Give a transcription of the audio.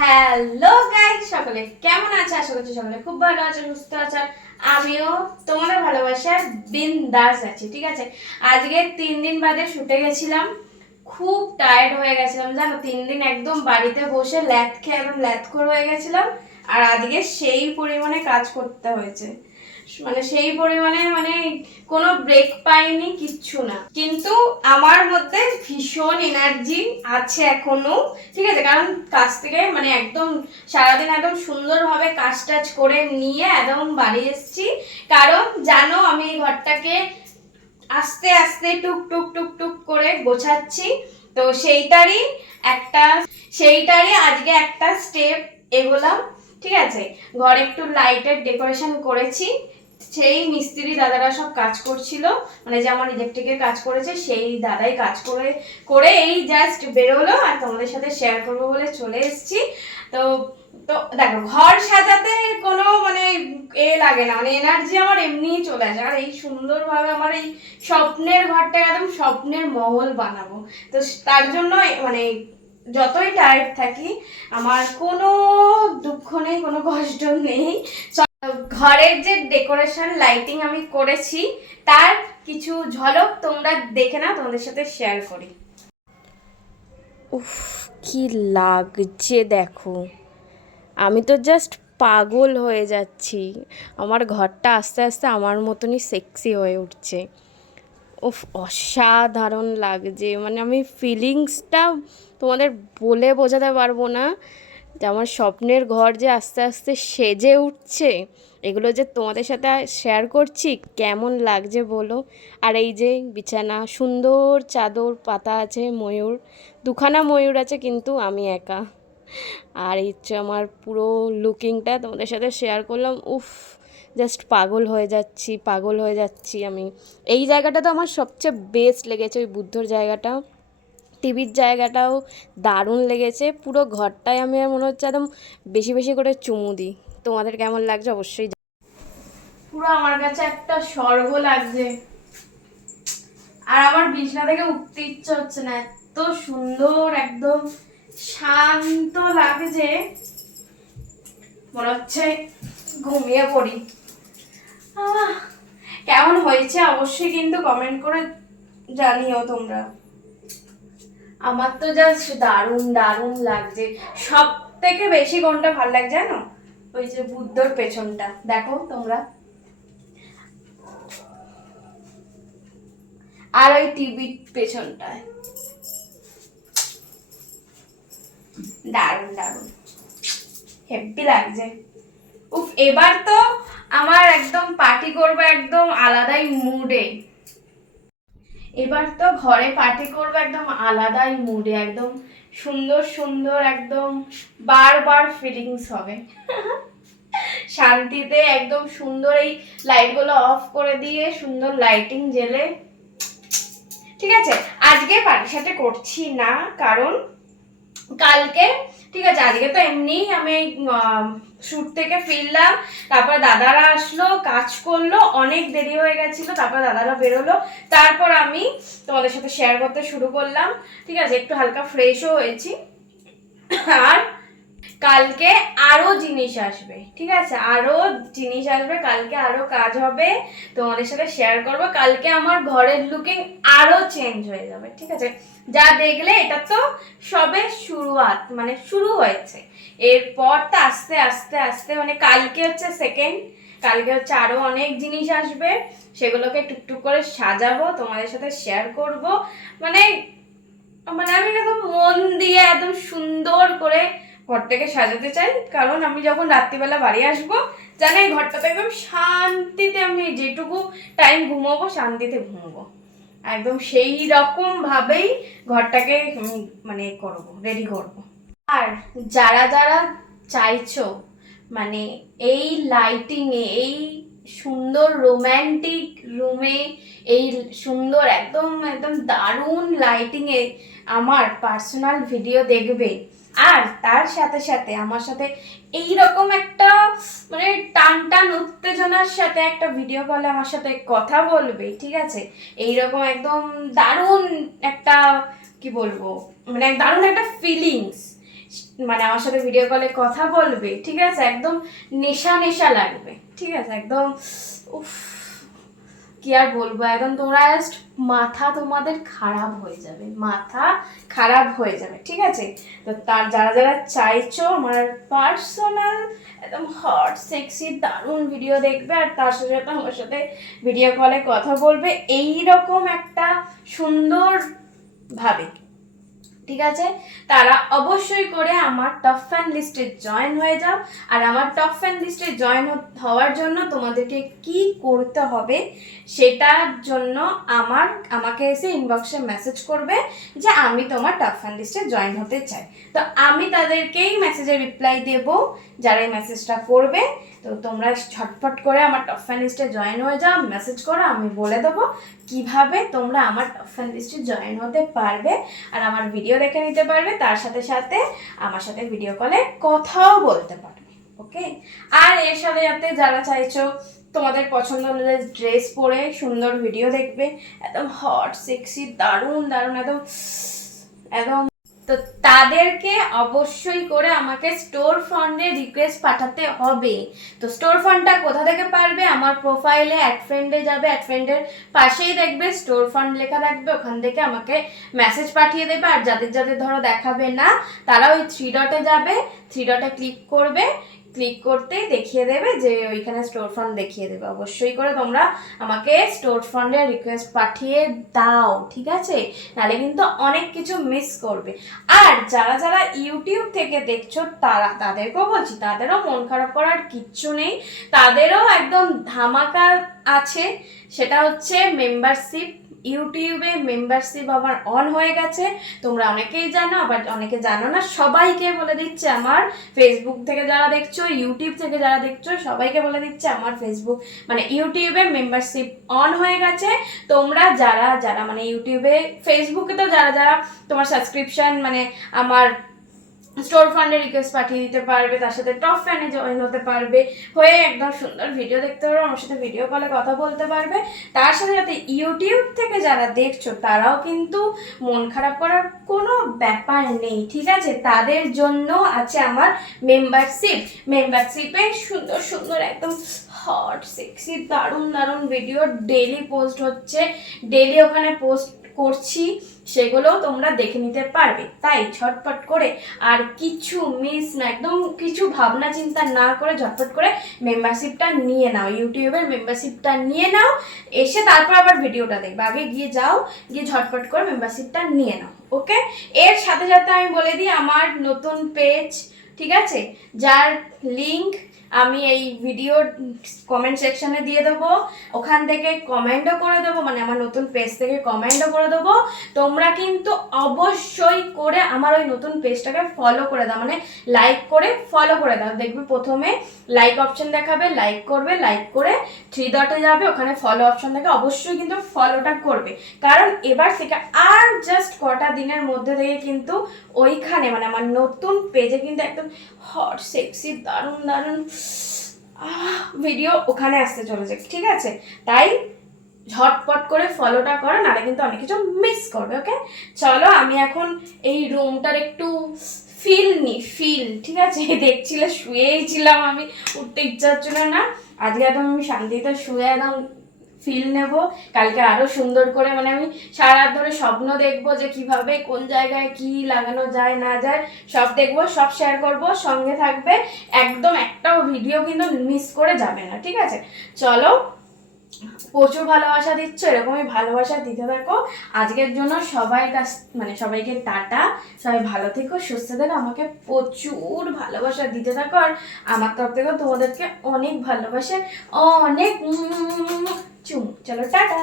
Hello guys, সকলে কেমন আছে? আশা করছি সকলে খুব ভালো আছে, সুস্থ আছে। আমিও তোমাদের ভালোবাসার বিন্দাস আছি। ঠিক আছে, আজকে 3 দিন বাদে শুটে গেছিলাম। খুব টায়ার্ড হয়ে গেছিলাম জানো, 3 দিন একদম বাড়িতে বসে ল্যাদ খেয়ে একদম ল্যাদখোর হয়ে গেছিলাম। আর আজকে সেই পরিমাণে কাজ করতে হয়েছে, মানে সেই পরিমাণে, মানে কোনো ব্রেক পাইনি, কিচ্ছু না। কিন্তু আমার মধ্যে ভীষণ এনার্জি আছে এখনো। ঠিক আছে, কারণ কাজ থেকে মানে একদম সারাদিন একদম সুন্দরভাবে কাজ টাজ করে নিয়ে একদম বাড়ি এসেছি। কারণ জানো আমি এই ঘরটাকে আস্তে আস্তে টুক টুক টুক টুক করে গোছাচ্ছি। তো সেইটারই আজকে একটা স্টেপ এগোলাম। ঠিক আছে, ঘরে একটু লাইটের ডেকোরেশন করেছি। সেই মিস্ত্রি দাদারা সব কাজ করছিল, মানে যে আমার ইলেকট্রিকের কাজ করেছে সেই দাদাই কাজ করে করে এই জাস্ট বেরোলো, আর তোমাদের সাথে শেয়ার করবো বলে চলে এসেছি। তো তো দেখো, ঘর সাজাতে কোনো মানে লাগে না, মানে এনার্জি আমার এমনিই চলে আসে। আর এই সুন্দরভাবে আমার এই স্বপ্নের ঘরটা একদম স্বপ্নের মহল বানাবো। তো তার জন্য মানে যতই টায়ার্ড থাকি আমার কোনো দুঃখ নেই, কোনো কষ্ট নেই। ঘরের যে ডেকোরেশন লাইটিং আমি করেছি তার কিছু ঝলক তোমরা দেখে নাও, তোমাদের সাথে শেয়ার করি। উফ, কি লাগছে দেখো। আমি তো জাস্ট পাগল হয়ে যাচ্ছি। আমার ঘরটা আস্তে আস্তে আমার মতনই সেক্সি হয়ে উঠছে। উফ, অসাধারণ লাগছে। মানে আমি ফিলিংসটা তোমাদের বলে বোঝাতে পারবো না যে আমার স্বপ্নের ঘর যে আস্তে আস্তে সেজে উঠছে, এগুলো যে তোমাদের সাথে শেয়ার করছি কেমন লাগছে বলো। আর এই যে বিছানা, সুন্দর চাদর পাতা আছে, ময়ূর, দুখানা ময়ূর আছে কিন্তু আমি একা। আর এই হচ্ছে আমার পুরো লুকিংটা তোমাদের সাথে শেয়ার করলাম। উফ, জাস্ট পাগল হয়ে যাচ্ছি আমি। এই জায়গাটা তো আমার সবচেয়ে বেস্ট লেগেছে, ওই বুদ্ধর জায়গাটা, টিভির জায়গাটাও দারুণ লেগেছে। পুরো ঘরটায় আমি আর মনে হচ্ছে একদম বেশি বেশি করে চুমু দিই। তোমাদের কেমন লাগছে অবশ্যই। পুরো আমার কাছে একটা স্বর্গ লাগছে। আর আমার বিছানা থেকে উঠতে ইচ্ছে হচ্ছে না, এত সুন্দর একদম শান্ত লাগছে, মনে হচ্ছে ঘুমিয়ে পড়ি। আহ, কেমন হয়েছে অবশ্যই কিন্তু কমেন্ট করে জানিও তোমরা। আমার তো জাস্ট দারুণ দারুণ লাগছে। সব থেকে বেশি কোনটা ভালো লাগছে জানো? ওই যে বুদ্ধর পেছনটা দেখো তোমরা, আর ওই টিভির পেছনটায় দারুণ দারুণ হেব্বি লাগছে। উফ, এবার তো আমার একদম পার্টি করবো একদম আলাদাই মুডে। এবার তো ঘরে পার্টি করবো একদম আলাদাই মুডে, একদম সুন্দর সুন্দর, একদম বারবার ফিলিংস হবে। শান্তিতে একদম সুন্দর এই লাইটগুলো অফ করে দিয়ে সুন্দর লাইটিং জেলে। ঠিক আছে, আজকে পার্টির সাথে করছি না, কারণ কালকে, ঠিক আছে, আজকে তো এমনি আমি শুট থেকে ফিরলাম, তারপর দাদারা আসলো, কাজ করলো, অনেক দেরি হয়ে গেছিল, তারপর দাদারা বেরোলো, তারপর আমি তোমাদের সাথে শেয়ার করতে শুরু করলাম। ঠিক আছে, একটু হালকা ফ্রেশও হয়েছি। আর কালকে আরো জিনিস আসবে, ঠিক আছে, আরো জিনিস আসবে, কালকে আরো কাজ হবে, তোমাদের সাথে শেয়ার করবো। কালকে আমার ঘরের লুকিং আরো চেঞ্জ হয়ে যাবে। ঠিক আছে, যা দেখলে এটা তো সবে শুরুয়াত, মানে শুরু হয়েছে। এরপর তো আস্তে আস্তে আস্তে, মানে কালকে হচ্ছে সেকেন্ড, কালকে হচ্ছে আরো অনেক জিনিস আসবে, সেগুলোকে টুকটুক করে সাজাবো, তোমাদের সাথে শেয়ার করব। মানে মানে আমি একদম মন দিয়ে একদম সুন্দর করে ঘরটাকে সাজাতে চাই, কারণ আমি যখন রাত্রিবেলা বাড়ি আসবো জানো এই ঘরটাতে একদম শান্তিতে আমি যেটুকু টাইম ঘুমোবো শান্তিতে ঘুমোবো, একদম সেই রকম ভাবেই ঘরটাকে মানে করবো, রেডি করবো। আর যারা যারা চাইছো মানে এই লাইটিং এ, এই সুন্দর রোম্যান্টিক রুমে, এই সুন্দর একদম একদম দারুণ লাইটিং এ আমার পার্সোনাল ভিডিও দেখবে, আর তার সাথে সাথে আমার সাথে এই রকম একটা মানে টান টান উত্তেজনার সাথে একটা ভিডিও কলে আমার সাথে কথা বলবে, ঠিক আছে, এইরকম একদম দারুণ একটা, কি বলবো, মানে দারুণ একটা ফিলিংস, মানে আমার সাথে ভিডিও কলে কথা বলবে, ঠিক আছে, একদম নেশা নেশা লাগবে, ঠিক আছে, একদম উফ কি আর বলবো, একদম তোমরা জাস্ট মাথা তোমাদের খারাপ হয়ে যাবে, মাথা খারাপ হয়ে যাবে, ঠিক আছে। তো তার যারা যারা চাইছো আমার পার্সোনাল একদম হট সেক্সি দারুণ ভিডিও দেখবে আর তার সাথে সাথে আমার সাথে ভিডিও কলে কথা বলবে এই রকম একটা সুন্দর ভাবে, ঠিক আছে, তারা অবশ্যই করে আমার টপ ফ্যান লিস্টে জয়েন হয়ে যাও। আর আমার টপ ফ্যান লিস্টে জয়েন হওয়ার জন্য তোমাদেরকে কি করতে হবে সেটার জন্য আমাকে এসে ইনবক্সে মেসেজ করবে যে আমি তোমার টপ ফ্যান লিস্টে জয়েন হতে চাই। তো আমি তাদেরকেই মেসেজে রিপ্লাই দেব যারা এই মেসেজটা করবে। তো তোমরা ঝটপট করে আমার টপ ফ্যান লিস্টে জয়েন হয়ে যাও, মেসেজ করো, আমি বলে দেবো কিভাবে তোমরা আমার টপ ফ্যান লিস্টে জয়েন হতে পারবে আর আমার ভিডিও দেখে নিতে পারবে, তার সাথে সাথে আমার সাথে ভিডিও কলে কথাও বলতে পারবে, ওকে। আর এর সাথে সাথে যারা চাইছো তোমাদের পছন্দ অনুযায়ী ড্রেস পরে সুন্দর ভিডিও দেখবে, একদম হট সেক্সি দারুণ দারুণ একদম একদম, তো তাদেরকে অবশ্যই করে আমাকে স্টোর ফন্ডে রিকোয়েস্ট পাঠাতে হবে। তো স্টোর ফন্ডটা কোথা থেকে পারবে, আমার প্রোফাইলে অ্যাড ফ্রেন্ডে যাবে, অ্যাড ফ্রেন্ডের পাশেই দেখবে স্টোর ফান্ড লেখা থাকবে, ওখান থেকে আমাকে মেসেজ পাঠিয়ে দেবে। আর যাদের যাদের ধরো দেখাবে না তারা ওই 3 ডটে যাবে, 3 ডটে ক্লিক করবে, ক্লিক করতেই দেখিয়ে দেবে যে ওইখানে স্টোর ফান্ড দেখিয়ে দেবে। অবশ্যই করে তোমরা আমাকে স্টোর ফান্ডের রিকোয়েস্ট পাঠিয়ে দাও, ঠিক আছে, নাহলে কিন্তু অনেক কিছু মিস করবে। আর যারা যারা ইউটিউব থেকে দেখছো তাদেরকেও বলছি, তাদেরও মন খারাপ করার কিচ্ছু নেই, তাদেরও একদম ধামাকা আছে, সেটা হচ্ছে মেম্বারশিপ। ইউটিউবে মেম্বারশিপ আমার অন হয়ে গেছে, তোমরা অনেকেই জানো আবার অনেকে জানো না, সবাইকে বলে দিচ্ছে। আমার ফেসবুক থেকে যারা দেখছো, ইউটিউব থেকে যারা দেখছো, সবাইকে বলে দিচ্ছে আমার ফেসবুক মানে ইউটিউবে মেম্বারশিপ অন হয়ে গেছে। তোমরা যারা যারা মানে ইউটিউবে, ফেসবুকে তো যারা যারা তোমার সাবস্ক্রিপশন মানে আমার স্টোর ফান্ডে রিকোয়েস্ট পাঠিয়ে দিতে পারবে, তার সাথে টপ ফ্যানে জয়েন হতে পারবে, হয়ে একদম সুন্দর ভিডিও দেখতে পারবে, আমার সাথে ভিডিও কলে কথা বলতে পারবে। তার সাথে সাথে ইউটিউব থেকে যারা দেখছো তারাও কিন্তু মন খারাপ করার কোনো ব্যাপার নেই, ঠিক আছে, তাদের জন্য আছে আমার মেম্বারশিপে সুন্দর সুন্দর একদম হট সেক্সি দারুণ দারুণ ভিডিও ডেইলি পোস্ট হচ্ছে, ডেইলি ওখানে পোস্ট করছি, সেগুলোও তোমরা দেখে নিতে পারবে। তাই ঝটপট করে আর কিছু মিস না, একদম কিছু ভাবনা চিন্তা না করে ঝটপট করে মেম্বারশিপটা নিয়ে নাও, ইউটিউবের মেম্বারশিপটা নিয়ে নাও, এসে তারপর আবার ভিডিওটা দেখবে, আগে গিয়ে যাও, গিয়ে ঝটপট করে মেম্বারশিপটা নিয়ে নাও, ওকে। এর সাথে সাথে আমি বলে দিই আমার নতুন পেজ, ঠিক আছে, যার লিংক আমি এই ভিডিওর কমেন্ট সেকশনে দিয়ে দেবো, ওখান থেকে কমেন্টও করে দেবো, মানে আমার নতুন পেজ থেকে কমেন্টও করে দেবো। তোমরা কিন্তু অবশ্যই করে আমার ওই নতুন পেজটাকে ফলো করে দাও, মানে লাইক করে ফলো করে দাও। দেখবে প্রথমে লাইক অপশন দেখাবে, লাইক করবে, লাইক করে 3 ডটে যাবে, ওখানে ফলো অপশন থাকে, অবশ্যই কিন্তু ফলোটা করবে, কারণ এবার থেকে আর জাস্ট কটা দিনের মধ্যে থেকে কিন্তু ওইখানে মানে আমার নতুন পেজে কিন্তু একদম হট সেক্সি দারুণ দারুণ ভিডিও ওখানে আসতে চলেছে, ঠিক আছে। তাই ঝটপট করে ফলোটা করো, নাহলে কিন্তু অনেক কিছু মিস করবে, ওকে। চলো আমি এখন এই রুমটার একটু ফিল, ঠিক আছে, দেখছিলে শুয়েই ছিলাম আমি, উঠতে ইচ্ছা হচ্ছিল না, আজকে একদম আমি শান্তিতে শুয়ে একদম ফিল নেব। কালকে আরো সুন্দর করে মানে আমি সারা রাত ধরে স্বপ্ন দেখবো যে কিভাবে কোন জায়গায় কি লাগানো যায় না যায় সব দেখবো, সব শেয়ার করব, সঙ্গে থাকবে, একদম একটাও ভিডিও কিন্তু মিস করে যাবে না, ঠিক আছে। চলো, প্রচুর ভালোবাসা দিচ্ছ, এরকমই ভালোবাসা দিতে থাকো। আজকের জন্য সবাইকে টাটা, সবাই ভালো থেকো, সুস্থ থেকো, আমাকে প্রচুর ভালোবাসা দিতে থাকো। আর আমার তরফ থেকে তোমাদেরকে অনেক ভালোবাসে, অনেক চুমু। চলো টাটা।